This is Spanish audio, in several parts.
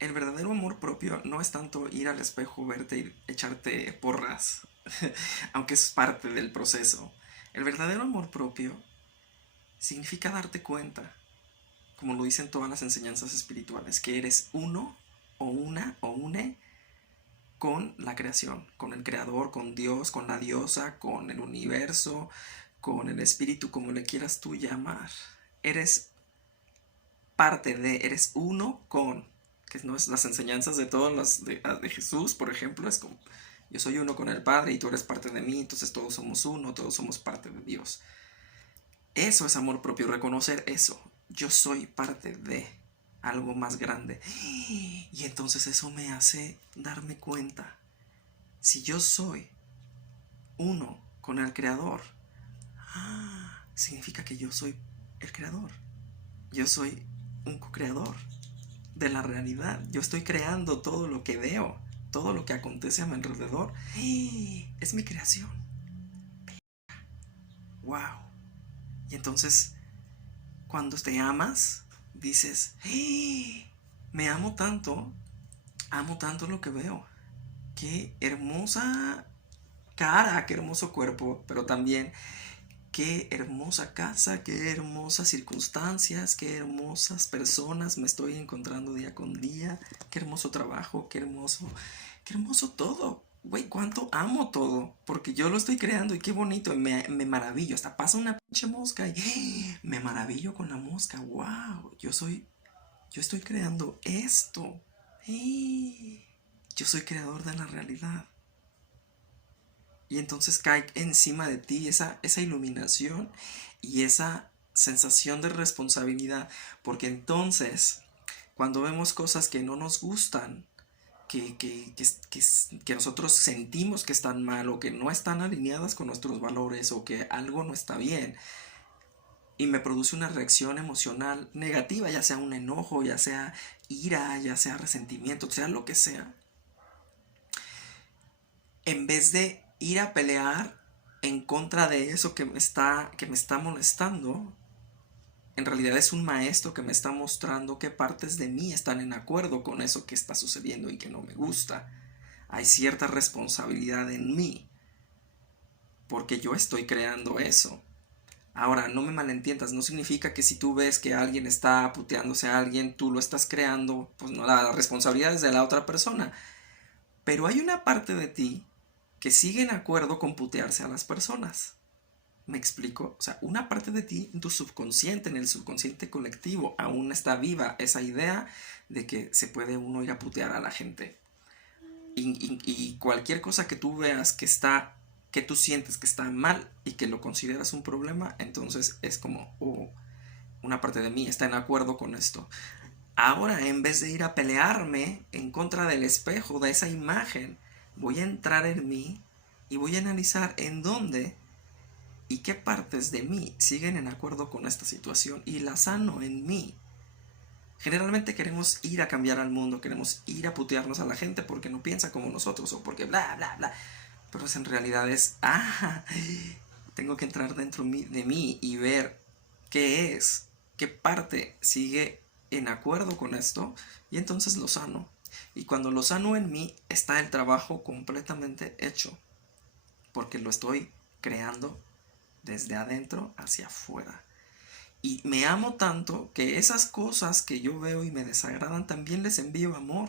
el verdadero amor propio no es tanto ir al espejo, verte y echarte porras, aunque es parte del proceso. El verdadero amor propio significa darte cuenta, como lo dicen todas las enseñanzas espirituales, que eres uno o una o une con la creación, con el creador, con Dios, con la diosa, con el universo, con el espíritu, como le quieras tú llamar. Eres parte de, eres uno con, que no es las enseñanzas de todas las de Jesús, por ejemplo, es como yo soy uno con el Padre y tú eres parte de mí, entonces todos somos uno, todos somos parte de Dios. Eso es amor propio, reconocer eso. Yo soy parte de algo más grande. Y entonces eso me hace darme cuenta. Si yo soy uno con el creador, significa que yo soy el creador. Yo soy un co-creador de la realidad. Yo estoy creando todo lo que veo, todo lo que acontece a mi alrededor. Es mi creación. Wow. Y entonces, cuando te amas, dices, me amo tanto lo que veo. Qué hermosa cara, qué hermoso cuerpo, pero también qué hermosa casa, qué hermosas circunstancias, qué hermosas personas me estoy encontrando día con día, qué hermoso trabajo, qué hermoso todo. Güey, cuánto amo todo, porque yo lo estoy creando y qué bonito, y me maravillo, hasta pasa una pinche mosca y me maravillo con la mosca, wow, yo estoy creando esto, yo soy creador de la realidad. Y entonces cae encima de ti esa iluminación y esa sensación de responsabilidad. Porque entonces, cuando vemos cosas que no nos gustan, que nosotros sentimos que están mal o que no están alineadas con nuestros valores o que algo no está bien y me produce una reacción emocional negativa, ya sea un enojo, ya sea ira, ya sea resentimiento, sea lo que sea, en vez de ir a pelear en contra de eso que me está molestando, en realidad es un maestro que me está mostrando qué partes de mí están en acuerdo con eso que está sucediendo y que no me gusta. Hay cierta responsabilidad en mí, porque yo estoy creando eso. Ahora, no me malentiendas, no significa que si tú ves que alguien está puteándose a alguien, tú lo estás creando, pues no, la responsabilidad es de la otra persona. Pero hay una parte de ti que sigue en acuerdo con putearse a las personas. ¿Me explico? O sea, una parte de ti, en tu subconsciente, en el subconsciente colectivo, aún está viva esa idea de que se puede uno ir a putear a la gente. Y cualquier cosa que tú veas que está, que tú sientes que está mal y que lo consideras un problema, entonces es como, oh, una parte de mí está en acuerdo con esto. Ahora, en vez de ir a pelearme en contra del espejo, de esa imagen, voy a entrar en mí y voy a analizar en dónde y qué partes de mí siguen en acuerdo con esta situación y la sano en mí. Generalmente queremos ir a cambiar al mundo, queremos ir a putearnos a la gente porque no piensa como nosotros o porque bla, bla, bla. Pero en realidad es, tengo que entrar dentro de mí y ver qué es, qué parte sigue en acuerdo con esto y entonces lo sano. Y cuando lo sano en mí está el trabajo completamente hecho porque lo estoy creando desde adentro hacia afuera. Y me amo tanto que esas cosas que yo veo y me desagradan también les envío amor,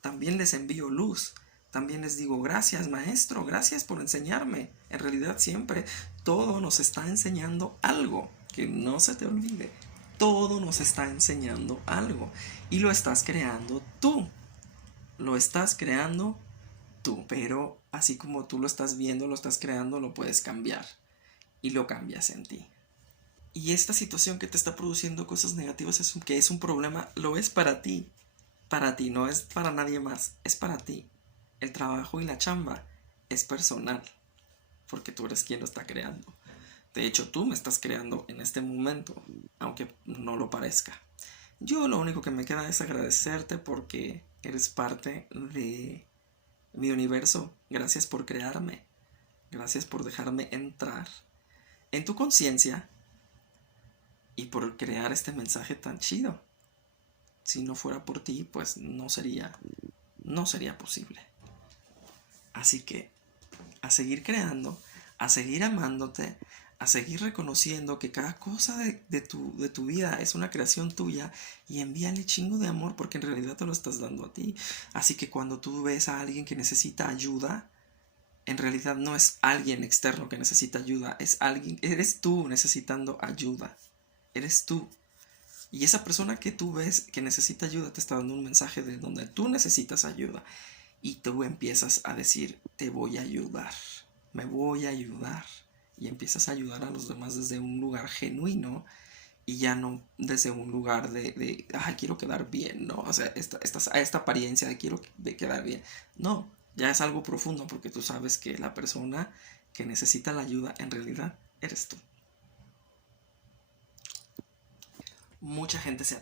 también les envío luz, también les digo gracias maestro, gracias por enseñarme. En realidad siempre todo nos está enseñando algo, que no se te olvide. Todo nos está enseñando algo y lo estás creando tú. Lo estás creando tú, pero así como tú lo estás viendo, lo estás creando, lo puedes cambiar y lo cambias en ti. Y esta situación que te está produciendo cosas negativas que es un problema, lo es para ti, no es para nadie más, es para ti. El trabajo y la chamba es personal, porque tú eres quien lo está creando. De hecho, tú me estás creando en este momento, aunque no lo parezca. Yo lo único que me queda es agradecerte porque eres parte de mi universo. Gracias por crearme. Gracias por dejarme entrar en tu conciencia y por crear este mensaje tan chido. si no fuera por ti, pues no sería posible. Así que a seguir creando, a seguir amándote, a seguir reconociendo que cada cosa de tu vida es una creación tuya, y envíale chingo de amor porque en realidad te lo estás dando a ti. Así que cuando tú ves a alguien que necesita ayuda, en realidad no es alguien externo que necesita ayuda, es alguien, eres tú necesitando ayuda, eres tú. Y esa persona que tú ves que necesita ayuda te está dando un mensaje de donde tú necesitas ayuda. Y tú empiezas a decir, te voy a ayudar, me voy a ayudar. Y empiezas a ayudar a los demás desde un lugar genuino y ya no desde un lugar de ay, quiero quedar bien, ¿no? O sea, esta apariencia de quiero quedar bien. No, ya es algo profundo porque tú sabes que la persona que necesita la ayuda en realidad eres tú. Mucha gente se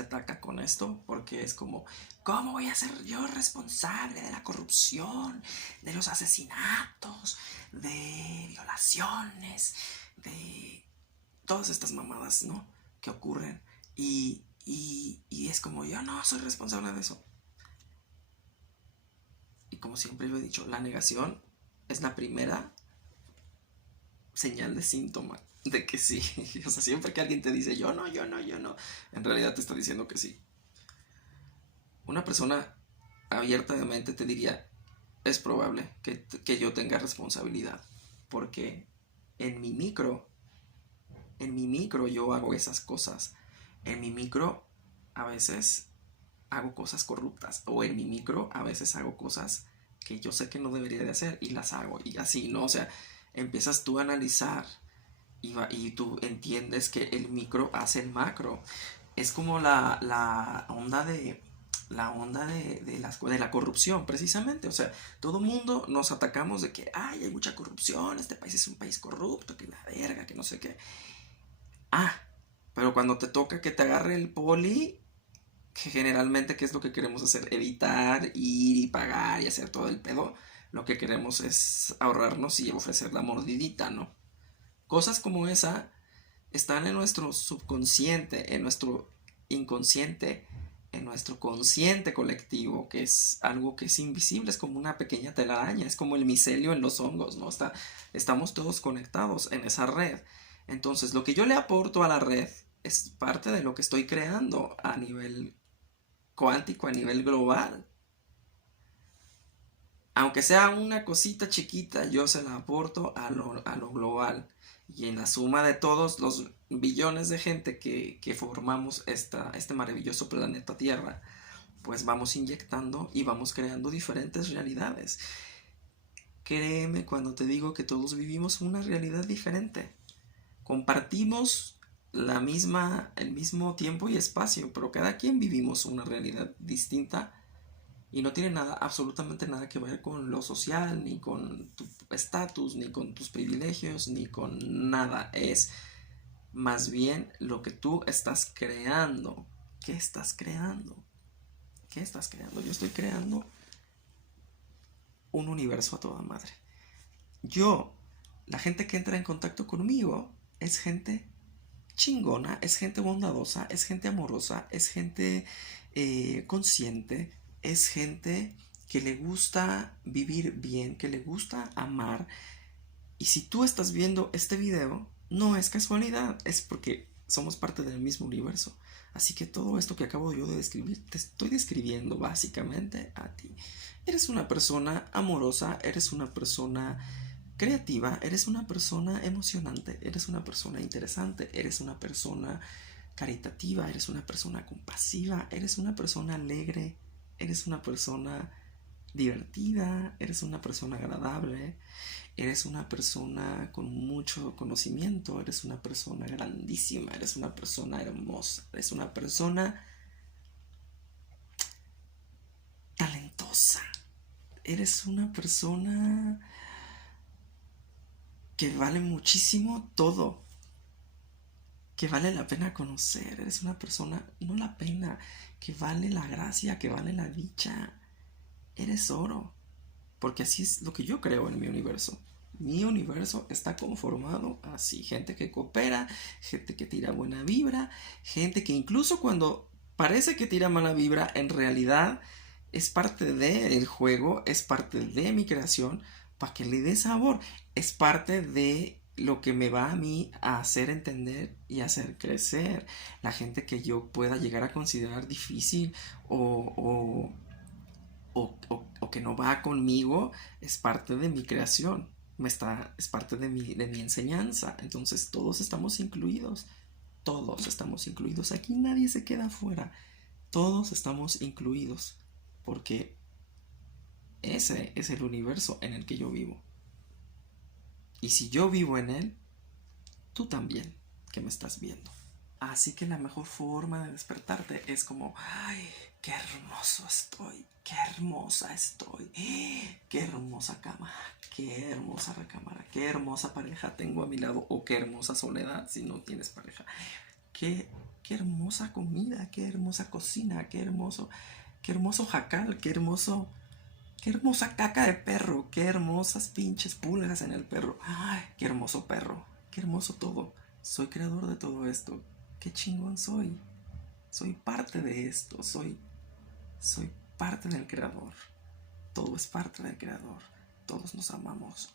ataca con esto porque es como, ¿cómo voy a ser yo responsable de la corrupción, de los asesinatos, de violaciones, de todas estas mamadas, ¿no? Que ocurren. Y es como, yo no soy responsable de eso. Y como siempre lo he dicho, la negación es la primera señal de síntoma de que sí. O sea, siempre que alguien te dice yo no, yo no, yo no, en realidad te está diciendo que sí. Una persona abierta de mente te diría, es probable que yo tenga responsabilidad, porque en mi micro, en mi micro yo hago esas cosas. En mi micro a veces hago cosas corruptas, o en mi micro a veces hago cosas que yo sé que no debería de hacer y las hago, y así, ¿no? O sea, empiezas tú a analizar y tú entiendes que el micro hace el macro. Es como la onda de la corrupción, precisamente. O sea, todo mundo nos atacamos de que ay, hay mucha corrupción, este país es un país corrupto, que la verga, que no sé qué. Ah, pero cuando te toca que te agarre el poli, que generalmente, ¿qué es lo que queremos hacer? Evitar ir y pagar y hacer todo el pedo. Lo que queremos es ahorrarnos y ofrecer la mordidita, ¿no? Cosas como esa están en nuestro subconsciente, en nuestro inconsciente, en nuestro consciente colectivo, que es algo que es invisible, es como una pequeña telaraña, es como el micelio en los hongos, ¿no? Estamos todos conectados en esa red. Entonces, lo que yo le aporto a la red es parte de lo que estoy creando a nivel cuántico, a nivel global. Aunque sea una cosita chiquita, yo se la aporto a lo global. Y en la suma de todos los billones de gente que formamos este maravilloso planeta Tierra, pues vamos inyectando y vamos creando diferentes realidades. Créeme cuando te digo que todos vivimos una realidad diferente. Compartimos el mismo tiempo y espacio, pero cada quien vivimos una realidad distinta. Y no tiene nada, absolutamente nada que ver con lo social, ni con tu estatus, ni con tus privilegios, ni con nada. Es más bien lo que tú estás creando. ¿Qué estás creando? ¿Qué estás creando? Yo estoy creando un universo a toda madre. La gente que entra en contacto conmigo es gente chingona, es gente bondadosa, es gente amorosa, es gente consciente, es gente que le gusta vivir bien, que le gusta amar. Y si tú estás viendo este video, no es casualidad, es porque somos parte del mismo universo. Así que todo esto que acabo yo de describir, te estoy describiendo básicamente a ti. Eres una persona amorosa, eres una persona creativa, eres una persona emocionante, eres una persona interesante, eres una persona caritativa, eres una persona compasiva, eres una persona alegre, eres una persona divertida, eres una persona agradable, eres una persona con mucho conocimiento, eres una persona grandísima, eres una persona hermosa, eres una persona talentosa, eres una persona que vale muchísimo todo, que vale la pena conocer, eres una persona, no la pena, que vale la gracia, que vale la dicha, eres oro, porque así es lo que yo creo en mi universo. Mi universo está conformado así, gente que coopera, gente que tira buena vibra, gente que incluso cuando parece que tira mala vibra, en realidad es parte del juego, es parte de mi creación, para que le dé sabor, es parte de lo que me va a mí a hacer entender y hacer crecer. La gente que yo pueda llegar a considerar difícil o, o que no va conmigo, es parte de mi creación, es parte de mi enseñanza. Entonces todos estamos incluidos, aquí nadie se queda afuera, todos estamos incluidos, porque ese es el universo en el que yo vivo. Y si yo vivo en él, tú también, que me estás viendo. Así que la mejor forma de despertarte es como, ay, qué hermoso estoy, qué hermosa estoy, qué hermosa cama, qué hermosa recámara, qué hermosa pareja tengo a mi lado, o qué hermosa soledad si no tienes pareja. Qué, qué hermosa comida, qué hermosa cocina, qué hermoso jacal, qué hermosa caca de perro, qué hermosas pinches pulgas en el perro. Ay, qué hermoso perro, qué hermoso todo. Soy creador de todo esto. Qué chingón soy. Soy parte de esto, soy parte del creador. Todo es parte del creador. Todos nos amamos.